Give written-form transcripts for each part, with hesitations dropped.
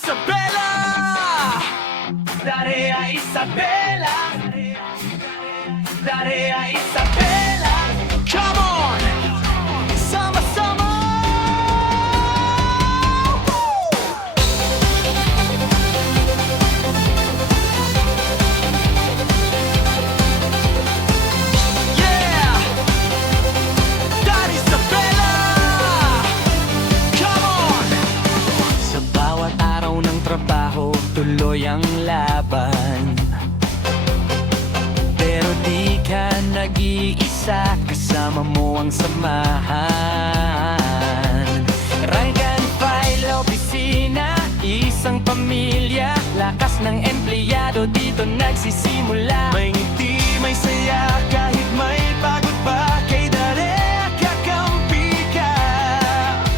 Isabela! Darea Isabela! Darea Isabela! Come on! Sama-sama! Yeah! Darea Isabela! Come on! Sa bawat araw ng trabaho, tuloy ang laban. Pero di ka nag-iisa, kasama mo ang samahan. Rank and file, opisina, isang pamilya. Lakas ng empleyado, dito nagsisimula. May ngiti, may saya, kahit may pagod pa. Kay Darea kakampi ka.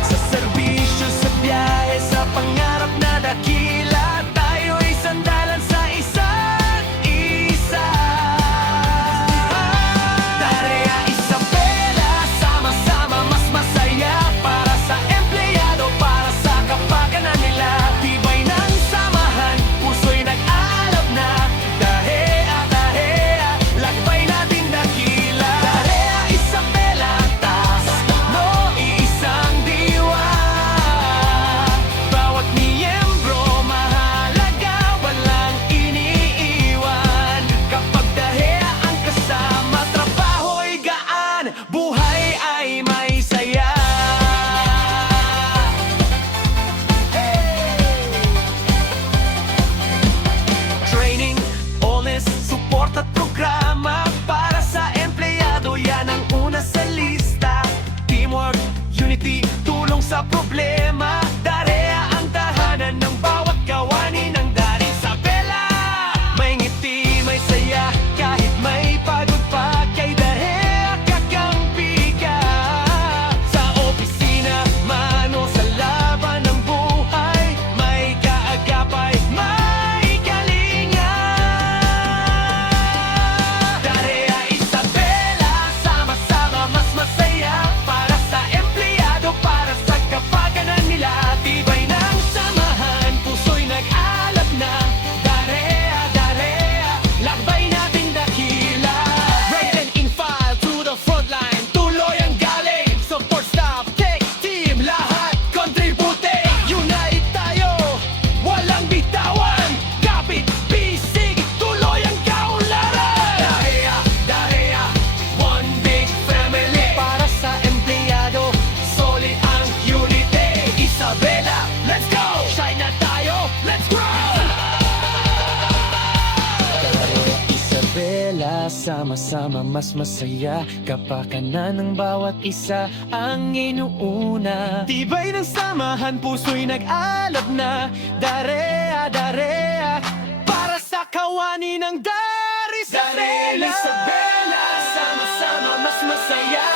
Sa serbisyo, sa biyahe, sa pangarap na dakila, tayo'y sandalan sa isa't isa. Darea Isabela, sama-sama mas masaya. Para sa empleyado, para sa kapakanan nila. Tibay ng samahan, puso'y nag-aalab na. Darea, Darea, lakbay nating dakila. Darea Isabela, taas no isang diwa. Bawat miyembro mahalaga, walang iniiwan. Kapag Darea ang kasama, trabaho'y gaan, buhay ay may saya. Training, honest, support at programa. Para sa empleyado, yan ang una sa lista. Teamwork, unity, tulong sa problema. Darea ang tahanan ng bawat kawani ng Darea Isabela. May ngiti, may saya, kahit may pagod pa. Kay Darea kakampi ka. Sa opisina, mano sa laban ng buhay. May kaagapay, may kalinga. Darea Isabela, sama-sama mas masaya. Para sa empleyado, para sa kapakanan nila. Tibay ng samahan, puso'y nag-alab na. Darea, Darea, lakbay nating dakila. Rank and in file to the front line, tuloy ang galing. Support staff, tech team, lahat kontribute. Unite tayo, walang bitawan. Kapit, bisig, tuloy ang kaunlaran. Darea, Darea, one big family. Para sa empleyado, solid ang unity. Isabela, let's go! Shine na tayo, let's grow! Darea Isabela, sama-sama mas masaya. Kapakanan ng bawat isa ang inuuna. Tibay ng samahan, puso'y nag-alab na. Darea, Darea, para sa kawani ng Darea Isabela. Darea Isabela, sama-sama mas masaya.